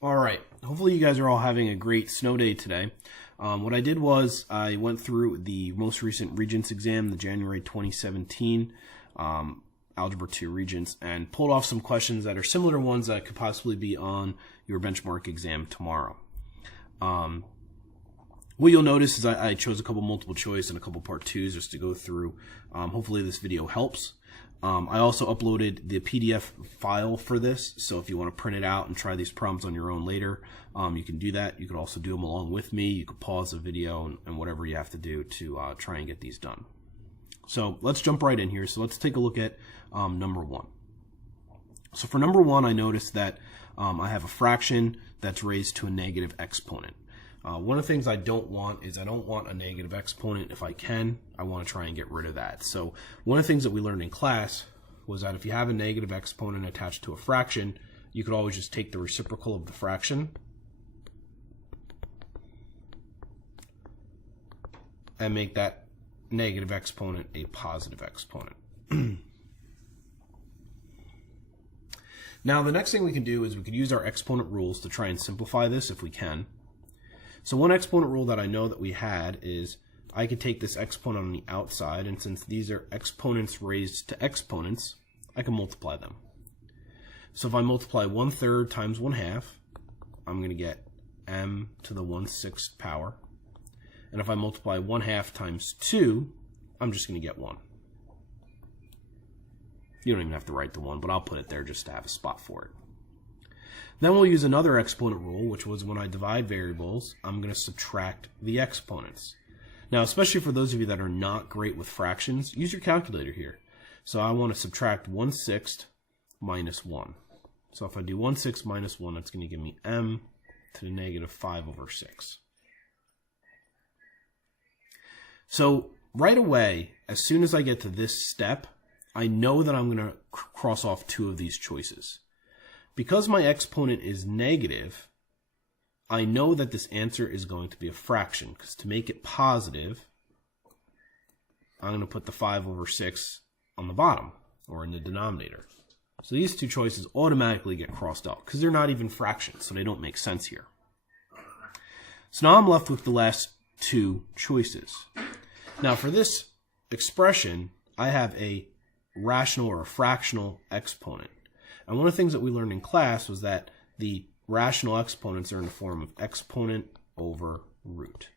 All right, hopefully you guys are all having a great snow day today. What I did was I went through the most recent Regents exam, the January 2017 Algebra 2 Regents, and pulled off some questions that are similar to ones that could possibly be on your benchmark exam tomorrow. What you'll notice is I chose a couple multiple choice and a couple part 2s just to go through. Hopefully this video helps. I also uploaded the PDF file for this, so if you want to print it out and try these problems on your own later, you can do that. You could also do them along with me. You could pause the video and whatever you have to do to try and get these done. So let's jump right in here. So let's take a look at number 1. So for number 1, I noticed that I have a fraction that's raised to a negative exponent. One of the things I don't want is I don't want a negative exponent. If I can, I want to try and get rid of that. So one of the things that we learned in class was that if you have a negative exponent attached to a fraction, you could always just take the reciprocal of the fraction and make that negative exponent a positive exponent. Now the next thing we can do is we could use our exponent rules to try and simplify this if we can. So one exponent rule that I know that we had is I could take this exponent on the outside, and since these are exponents raised to exponents, I can multiply them. So if I multiply 1/3 times 1/2, I'm going to get m to the 1/6 power. And if I multiply 1/2 times 2, I'm just going to get 1. You don't even have to write the 1, but I'll put it there just to have a spot for it. Then we'll use another exponent rule, which was when I divide variables, I'm going to subtract the exponents. Now, especially for those of you that are not great with fractions, use your calculator here. So I want to subtract 1/6 minus 1. So if I do 1/6 minus 1, that's going to give me m to the negative 5/6. So right away, as soon as I get to this step, I know that I'm going to cross off 2 of these choices. Because my exponent is negative, I know that this answer is going to be a fraction, because to make it positive, I'm going to put the 5/6 on the bottom, or in the denominator. So these 2 choices automatically get crossed out, because they're not even fractions, so they don't make sense here. So now I'm left with the last 2 choices. Now for this expression, I have a rational or a fractional exponent. And one of the things that we learned in class was that the rational exponents are in the form of exponent over root.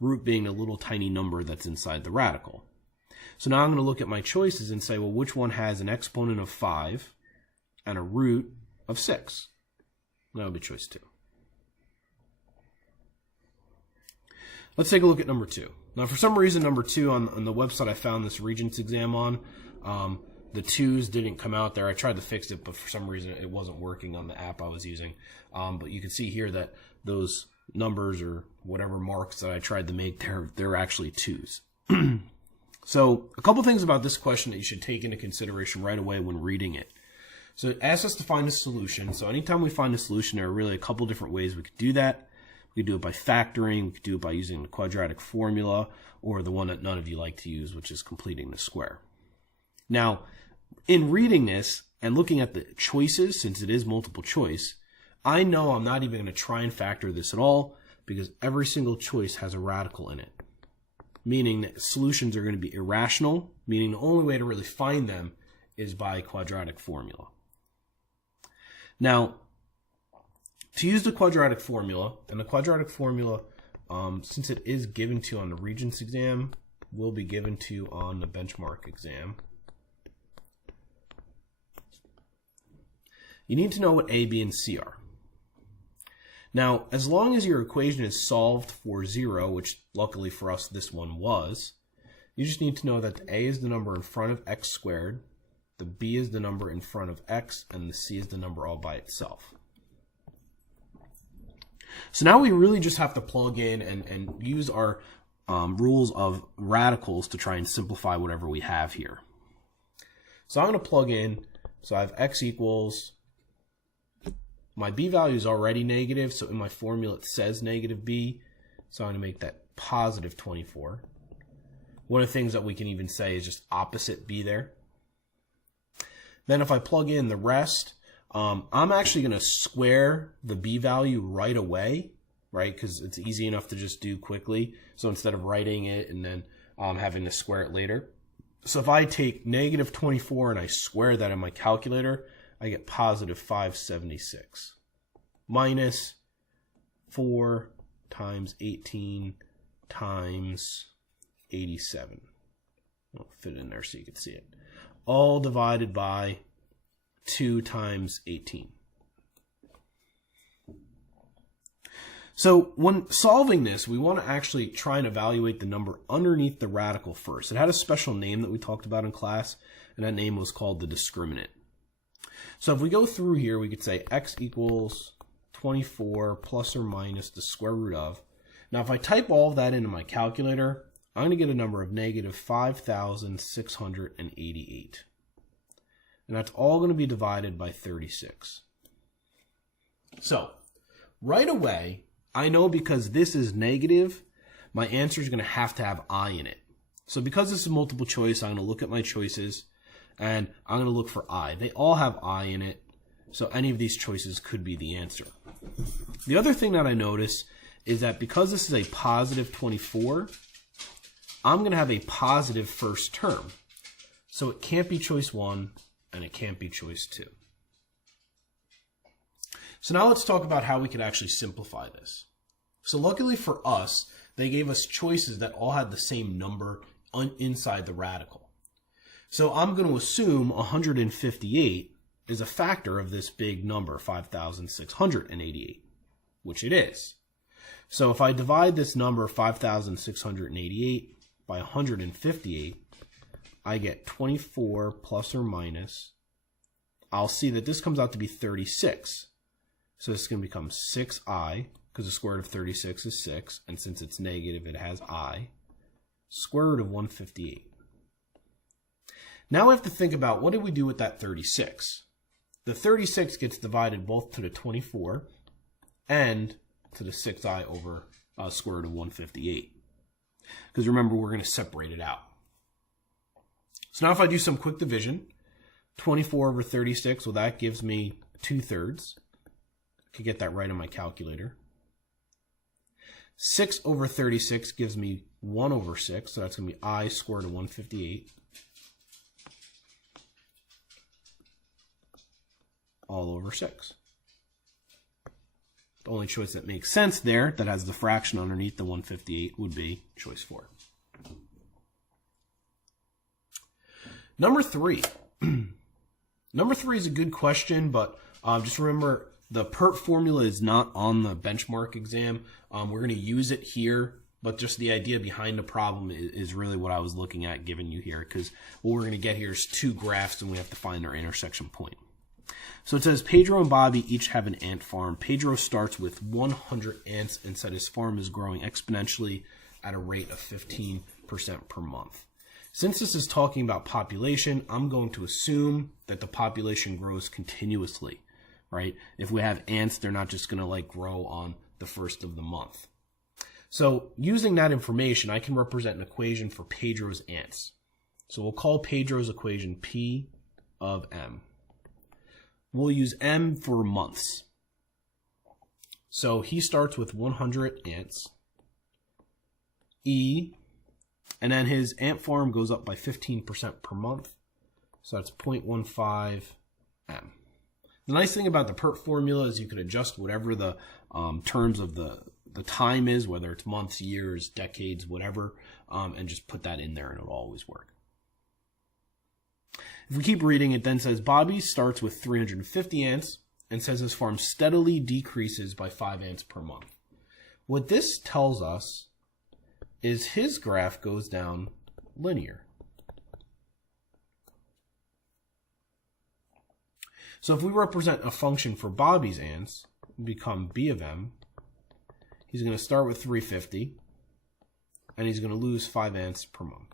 Root being a little tiny number that's inside the radical. So now I'm going to look at my choices and say, well, which one has an exponent of 5 and a root of 6? That would be choice 2. Let's take a look at number 2. Now, for some reason, number 2 on the website I found this Regents exam on, the 2s didn't come out there. I tried to fix it, but for some reason it wasn't working on the app I was using. But you can see here that those numbers or whatever marks that I tried to make, they're actually 2s. So a couple things about this question that you should take into consideration right away when reading it. So it asks us to find a solution. So anytime we find a solution, there are really a couple different ways we could do that. We could do it by factoring, we could do it by using the quadratic formula, or the one that none of you like to use, which is completing the square. Now, in reading this and looking at the choices, since it is multiple choice, I know I'm not even going to try and factor this at all because every single choice has a radical in it, meaning that solutions are going to be irrational, meaning the only way to really find them is by quadratic formula. Now, to use the quadratic formula, and the quadratic formula, since it is given to you on the Regents exam, will be given to you on the benchmark exam. You need to know what A, B, and C are. Now, as long as your equation is solved for 0, which luckily for us this one was, you just need to know that the A is the number in front of x squared, the B is the number in front of x, and the C is the number all by itself. So now we really just have to plug in and use our rules of radicals to try and simplify whatever we have here. So I'm going to plug in, so I have x equals, my b value is already negative, so in my formula it says negative b, so I'm going to make that positive 24. One of the things that we can even say is just opposite b there. Then if I plug in the rest, I'm actually going to square the b value right away, right? Because it's easy enough to just do quickly. So instead of writing it and then having to square it later. So if I take negative 24 and I square that in my calculator, I get positive 576 minus 4 times 18 times 87. I'll fit it in there so you can see it. All divided by 2 times 18. So when solving this, we want to actually try and evaluate the number underneath the radical first. It had a special name that we talked about in class, and that name was called the discriminant. So if we go through here, we could say x equals 24 plus or minus the square root of. Now if I type all of that into my calculator, I'm going to get a number of negative 5,688. And that's all going to be divided by 36. So right away, I know because this is negative, my answer is going to have I in it. So because this is multiple choice, I'm going to look at my choices and I'm going to look for I. They all have I in it, so any of these choices could be the answer. The other thing that I notice is that because this is a positive 24, I'm going to have a positive first term. So it can't be choice 1 and it can't be choice 2. So now let's talk about how we could actually simplify this. So luckily for us, they gave us choices that all had the same number inside the radical. So I'm going to assume 158 is a factor of this big number, 5,688, which it is. So if I divide this number, 5,688, by 158, I get 24 plus or minus. I'll see that this comes out to be 36. So this is going to become 6i, because the square root of 36 is 6, and since it's negative, it has I, square root of 158. Now we have to think about what did we do with that 36? The 36 gets divided both to the 24 and to the 6i over square root of 158. Because remember, we're going to separate it out. So now if I do some quick division, 24 over 36, well, that gives me 2/3. I could get that right on my calculator. 6 over 36 gives me 1 over 6, so that's going to be I square root of 158. All over 6. The only choice that makes sense there, that has the fraction underneath the 158, would be choice 4. Number 3. Number 3 is a good question, but just remember the PERT formula is not on the benchmark exam. We're going to use it here, but just the idea behind the problem is really what I was looking at giving you here, because what we're going to get here is 2 graphs and we have to find their intersection point. So it says Pedro and Bobby each have an ant farm. Pedro starts with 100 ants and said his farm is growing exponentially at a rate of 15% per month. Since this is talking about population, I'm going to assume that the population grows continuously, right? If we have ants, they're not just going to like grow on the first of the month. So using that information, I can represent an equation for Pedro's ants. So we'll call Pedro's equation P of M. We'll use M for months. So he starts with 100 ants. E, and then his ant farm goes up by 15% per month. So that's 0.15 M. The nice thing about the PERT formula is you can adjust whatever the terms of the time is, whether it's months, years, decades, whatever, and just put that in there and it'll always work. If we keep reading, it then says Bobby starts with 350 ants and says his farm steadily decreases by 5 ants per month. What this tells us is his graph goes down linear. So if we represent a function for Bobby's ants, we become B of M. He's going to start with 350, and he's going to lose 5 ants per month.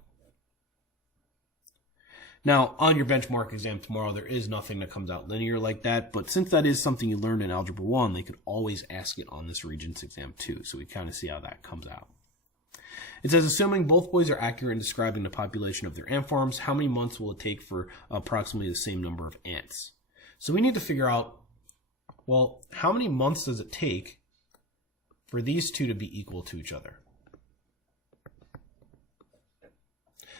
Now, on your benchmark exam tomorrow, there is nothing that comes out linear like that, but since that is something you learned in Algebra 1, they could always ask it on this Regents exam too, so we kind of see how that comes out. It says, assuming both boys are accurate in describing the population of their ant farms, how many months will it take for approximately the same number of ants? So we need to figure out Well, how many months does it take for these two to be equal to each other?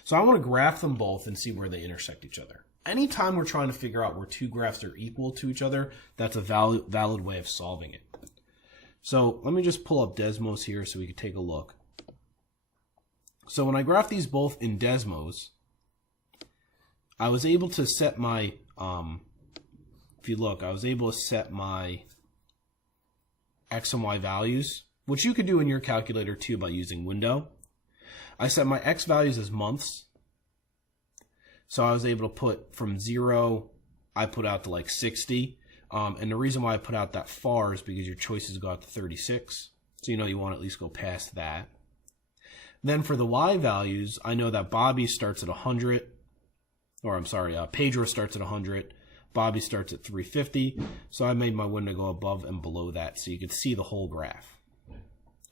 So I want to graph them both and see where they intersect each other. Anytime we're trying to figure out where two graphs are equal to each other, that's a valid way of solving it. So let me just pull up Desmos here so we can take a look. So when I graph these both in Desmos, I was able to set my, if you look, I was able to set my X and Y values, which you could do in your calculator too by using window. I set my X values as months. So I was able to put from 0, I put out to like 60. And the reason why I put out that far is because your choices go out to 36. So you know you want to at least go past that. Then for the Y values, I know that Bobby starts at 100. Or I'm sorry, Pedro starts at 100. Bobby starts at 350. So I made my window go above and below that so you could see the whole graph.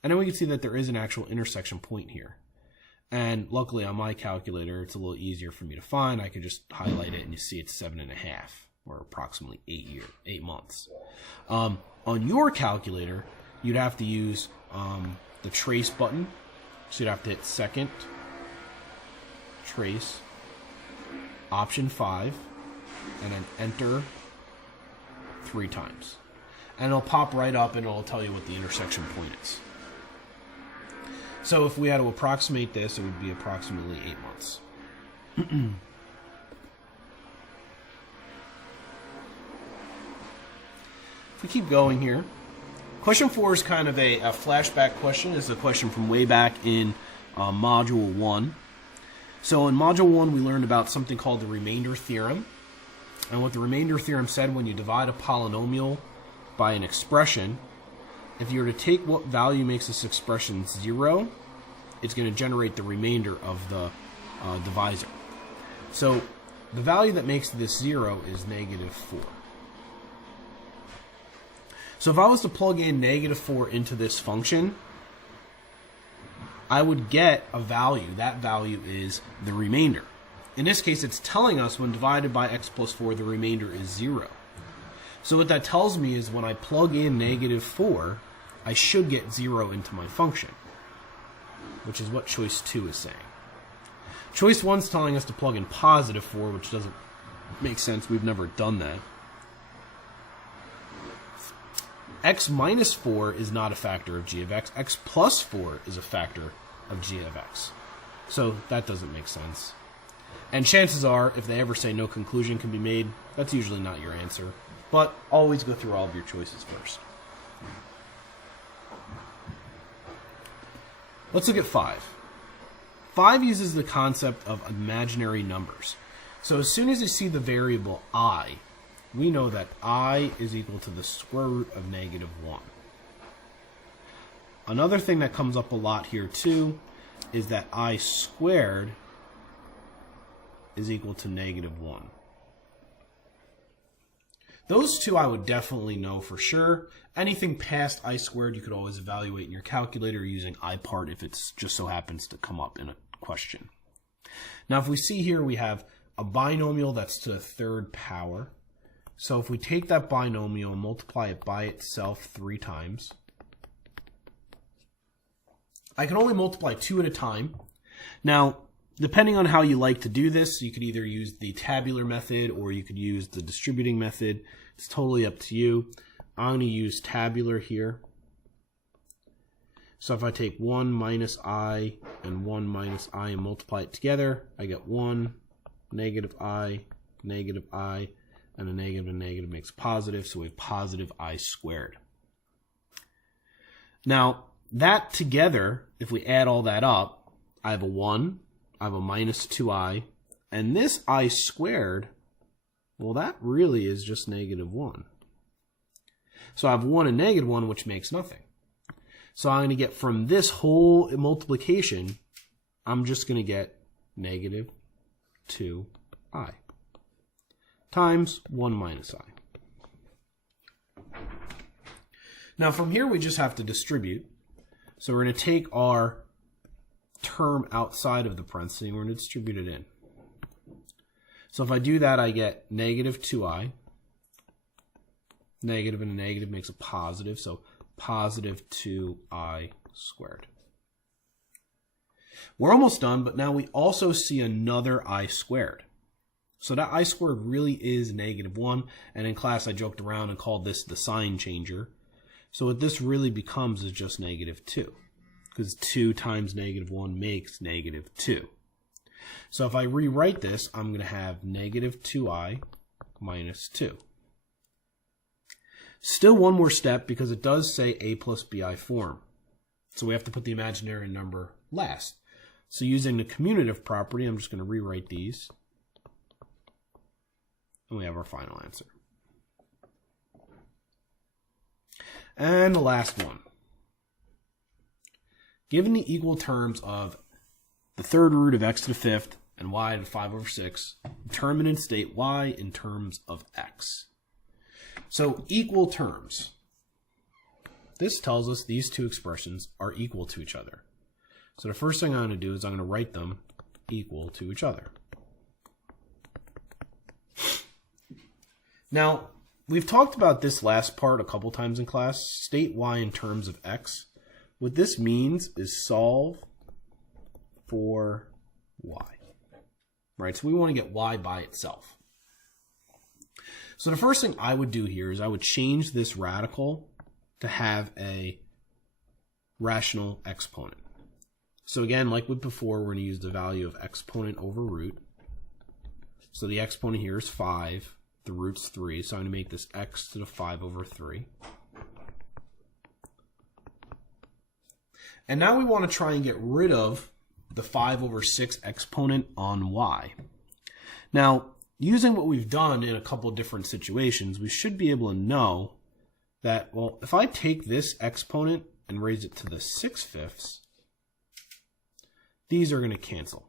And then we can see that there is an actual intersection point here. And luckily on my calculator, it's a little easier for me to find. I can just highlight it and you see it's 7.5, or approximately 8 months. On your calculator, you'd have to use the trace button. So you'd have to hit second, trace, option 5, and then enter 3 times. And it'll pop right up and it'll tell you what the intersection point is. So if we had to approximate this, it would be approximately 8 months. If we keep going here, question 4 is kind of a flashback question. It's a question from way back in Module 1. So in Module 1, we learned about something called the Remainder Theorem. And what the Remainder Theorem said, when you divide a polynomial by an expression, if you were to take what value makes this expression 0, it's going to generate the remainder of the divisor. So the value that makes this 0 is -4. So if I was to plug in -4 into this function, I would get a value. That value is the remainder. In this case, it's telling us when divided by x plus 4, the remainder is 0. So what that tells me is when I plug in -4, I should get 0 into my function, which is what choice 2 is saying. Choice 1 is telling us to plug in +4, which doesn't make sense. We've never done that. X minus 4 is not a factor of g of x. X plus 4 is a factor of g of x. So that doesn't make sense. And chances are, if they ever say no conclusion can be made, that's usually not your answer. But always go through all of your choices first. Let's look at 5. 5 uses the concept of imaginary numbers. So as soon as you see the variable I, we know that I is equal to the square root of -1. Another thing that comes up a lot here too is that I squared is equal to -1. Those two I would definitely know for sure. Anything past I squared you could always evaluate in your calculator using IPART if it just so happens to come up in a question. Now if we see here we have a binomial that's to the 3rd power. So if we take that binomial and multiply it by itself 3 times, I can only multiply 2 at a time. Now, depending on how you like to do this, you could either use the tabular method or you could use the distributing method. It's totally up to you. I'm going to use tabular here. So if I take 1 minus I and 1 minus I and multiply it together, I get 1, -I, -I, and a negative and negative makes positive, so we have positive I squared. Now, that together, if we add all that up, I have a 1, I have a -2i, and this I squared, well, that really is just -1. So I have 1 and -1, which makes nothing. So I'm going to get from this whole multiplication, I'm just going to get -2i times 1 minus I. Now from here we just have to distribute. So we're going to take our term outside of the parenthesis and we're going to distribute it in. So if I do that, I get -2i Negative and a negative makes a positive, so positive 2i squared. We're almost done, but now we also see another I squared. So that I squared really is -1, and in class I joked around and called this the sign changer. So what this really becomes is just -2, because 2 times -1 makes -2. So if I rewrite this, I'm going to have -2i minus 2. Still one more step, because it does say a plus bi form. So we have to put the imaginary number last. So using the commutative property, I'm just going to rewrite these. And we have our final answer. And the last one. Given the equal terms of the third root of x to the fifth and y to the 5/6, determine and state y in terms of x. So equal terms. This tells us these two expressions are equal to each other. So the first thing I'm going to do is I'm going to write them equal to each other. Now, we've talked about this last part a couple times in class. State y in terms of x. What this means is solve for y. Right? So we want to get y by itself. So the first thing I would do here is I would change this radical to have a rational exponent. So again, like with before, we're going to use the value of exponent over root. So the exponent here is 5. The root's 3, so I'm going to make this x to the 5/3. And now we want to try and get rid of the 5/6 exponent on y. Now, using what we've done in a couple different situations, we should be able to know that, well, if I take this exponent and raise it to the 6/5, these are going to cancel.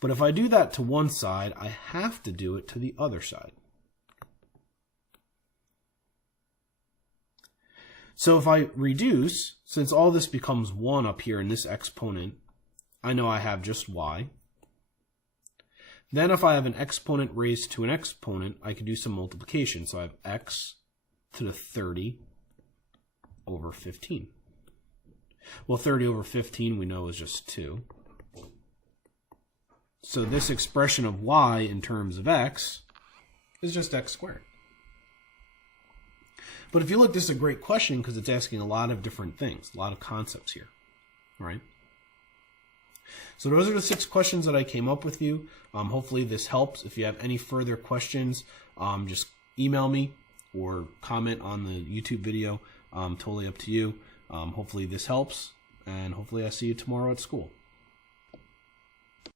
But if I do that to one side, I have to do it to the other side. So if I reduce, since all this becomes 1 up here in this exponent, I know I have just y. Then if I have an exponent raised to an exponent, I can do some multiplication. So I have x to the 30/15. Well, 30/15 we know is just 2. So this expression of y in terms of x is just x squared. But if you look, this is a great question because it's asking a lot of different things, a lot of concepts here, right? So those are the 6 questions that I came up with you. Hopefully this helps. If you have any further questions, just email me or comment on the YouTube video. Totally up to you. Hopefully this helps, and hopefully I see you tomorrow at school.